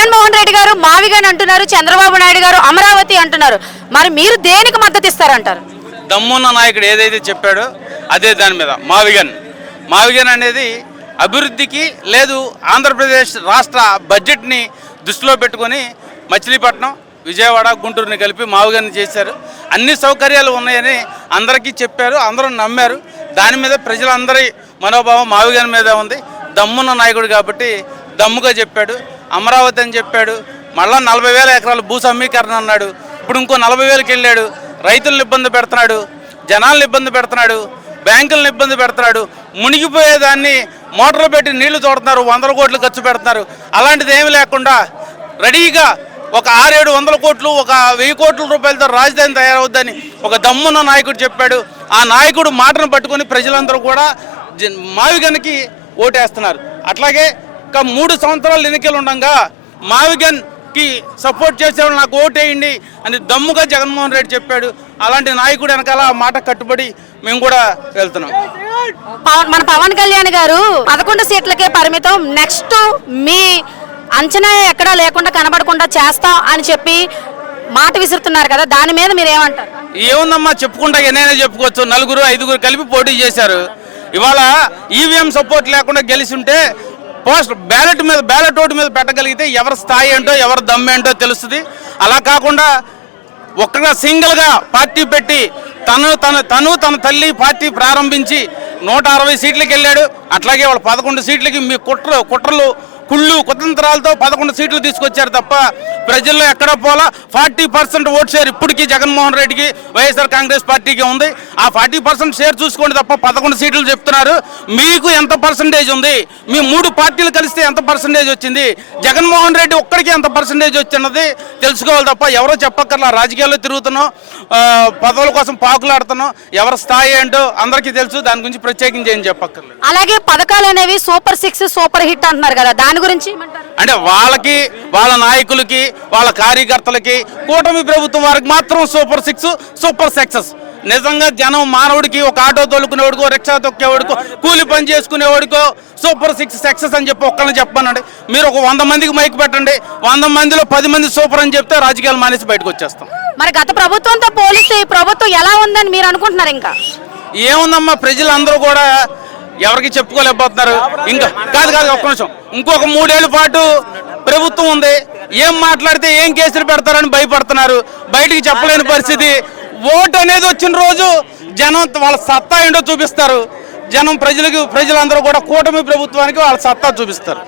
జగన్మోహన్ రెడ్డి గారు మావిగన్ అంటున్నారు, చంద్రబాబు నాయుడు గారు అమరావతి అంటున్నారు. మరి మీరు దేనికి మద్దతు ఇస్తారంటారు? దమ్మున్న నాయకుడు ఏదైతే చెప్పాడో అదే దాని మీద మావిగన్ అనేది అభివృద్ధికి లేదు, ఆంధ్రప్రదేశ్ రాష్ట్ర బడ్జెట్ని దృష్టిలో పెట్టుకొని మచిలీపట్నం, విజయవాడ, గుంటూరుని కలిపి మావిగన్ చేశారు. అన్ని సౌకర్యాలు ఉన్నాయని అందరికీ చెప్పారు, అందరూ నమ్మారు. దాని మీద ప్రజలందరి మనోభావం మావిగన్ మీద ఉంది. దమ్మున్న నాయకుడు కాబట్టి దమ్ముగా చెప్పాడు. అమరావతి అని చెప్పాడు. మళ్ళా 40,000 ఎకరాలు భూ సమీకరణ అన్నాడు. ఇప్పుడు ఇంకో 40,000కి వెళ్ళాడు. రైతులను ఇబ్బంది పెడుతున్నాడు, జనాలను ఇబ్బంది పెడుతున్నాడు, బ్యాంకులను ఇబ్బంది పెడుతున్నాడు. మునిగిపోయేదాన్ని మోటార్లు పెట్టి నీళ్లు తోడుతున్నారు, 100 కోట్లు ఖర్చు పెడుతున్నారు. అలాంటిది ఏమి లేకుండా రెడీగా ఒక 600-700 కోట్లు, ఒక 1000 కోట్ల రూపాయలతో రాజధాని తయారవుద్దని ఒక దమ్మున్న నాయకుడు చెప్పాడు. ఆ నాయకుడు మాటను పట్టుకొని ప్రజలందరూ కూడా మావిగన్కి ఓటేస్తున్నారు. అట్లాగే ఇంకా 3 సంవత్సరాలు ఎన్నికలు ఉండగా మావిగన్కి సపోర్ట్ చేసేవాళ్ళు నాకు ఓటేయండి అని దమ్ముగా జగన్మోహన్ రెడ్డి చెప్పాడు. అలాంటి నాయకుడు వెనకాల ఆ మాట కట్టుబడి మేము కూడా వెళ్తున్నాం. మన పవన్ కళ్యాణ్ గారు 11 సీట్లకే పరిమితం, నెక్స్ట్ మీ అంచనా ఎక్కడా లేకుండా కనబడకుండా చేస్తాం అని చెప్పి మాట విసురుతున్నారు కదా, దాని మీద మీరు ఏమంటారు? ఏముందమ్మా, చెప్పుకుంటా ఎన్నైనా చెప్పుకోవచ్చు. 4-5 కలిపి పోటీ చేశారు. ఇవాళ ఈవీఎం సపోర్ట్ లేకుండా గెలిచి ఉంటే పోస్ట్ బ్యాలెట్ ఓటు మీద పెట్టగలిగితే ఎవరి స్థాయి ఏంటో, ఎవరి దమ్మేంటో తెలుస్తుంది. అలా కాకుండా ఒక్కగా సింగిల్గా పార్టీ పెట్టి తన తల్లి పార్టీ ప్రారంభించి 160 సీట్లకి వెళ్ళాడు. అట్లాగే వాళ్ళ 11 సీట్లకి మీ కుట్రలు కుతంత్రాలతో 11 సీట్లు తీసుకొచ్చారు తప్ప ప్రజల్లో ఎక్కడ పోలా. 40% ఓట్ షేర్ ఇప్పటికీ జగన్మోహన్ రెడ్డికి, వైఎస్ఆర్ కాంగ్రెస్ పార్టీకి ఉంది. ఆ 40% షేర్ చూసుకోండి తప్ప 11 సీట్లు చెప్తున్నారు. మీకు ఎంత పర్సంటేజ్ ఉంది? మీ 3 పార్టీలు కలిస్తే ఎంత పర్సంటేజ్ వచ్చింది? జగన్మోహన్ రెడ్డి ఒక్కడికి ఎంత పర్సంటేజ్ వచ్చినది తెలుసుకోవాలి తప్ప ఎవరో చెప్పక్కర్లా. రాజకీయాల్లో తిరుగుతున్నాం, పదవుల కోసం పాకులాడుతున్నాం. ఎవరి స్థాయి ఏంటో అందరికీ తెలుసు, దాని గురించి ప్రత్యేకించి ఏం చెప్పక్కర్లేదు. అలాగే పథకాలు అనేవి సూపర్ 6 సూపర్ హిట్ అంటున్నారు కదా, దాని గురించి అంటే వాళ్ళకి, వాళ్ళ నాయకులకి, వాళ్ళ కార్యకర్తలకి, కూటమి ప్రభుత్వం వారికి మాత్రం సూపర్ 6 సూపర్ సక్సెస్. నిజంగా జనం మానవుడికి, ఒక ఆటో తోలుకునేవాడికో, రిక్షా తొక్కేవాడికో, కూలి పని చేసుకునేవాడికో సూపర్ 6 సక్సెస్ అని చెప్పి ఒక్కరిని చెప్పానండి. మీరు ఒక 100 మందికి మైక్ పెట్టండి, 100 మందిలో 10 మంది సూపర్ అని చెప్తే రాజకీయాలు మానేసి బయటకు వచ్చేస్తాం. మరి గత ప్రభుత్వంతో పోలిస్తే ఈ ప్రభుత్వం ఎలా ఉందని మీరు అనుకుంటున్నారు? ఇంకా ఏముందమ్మా, ప్రజలందరూ కూడా ఎవరికి చెప్పుకోలేకపోతున్నారు. ఇంకా కాదు ఒక్క నిమిషం, ఇంకొక 3 ఏళ్ల పాటు ప్రభుత్వం ఉంది. ఏం మాట్లాడితే ఏం కేసులు పెడతారని భయపడుతున్నారు. బయటికి చెప్పలేని పరిస్థితి. ఓటు అనేది వచ్చిన రోజు జనం వాళ్ళ సత్తా ఏంటో చూపిస్తారు. ప్రజలందరూ కూడా కూటమి ప్రభుత్వానికి వాళ్ళ సత్తా చూపిస్తారు.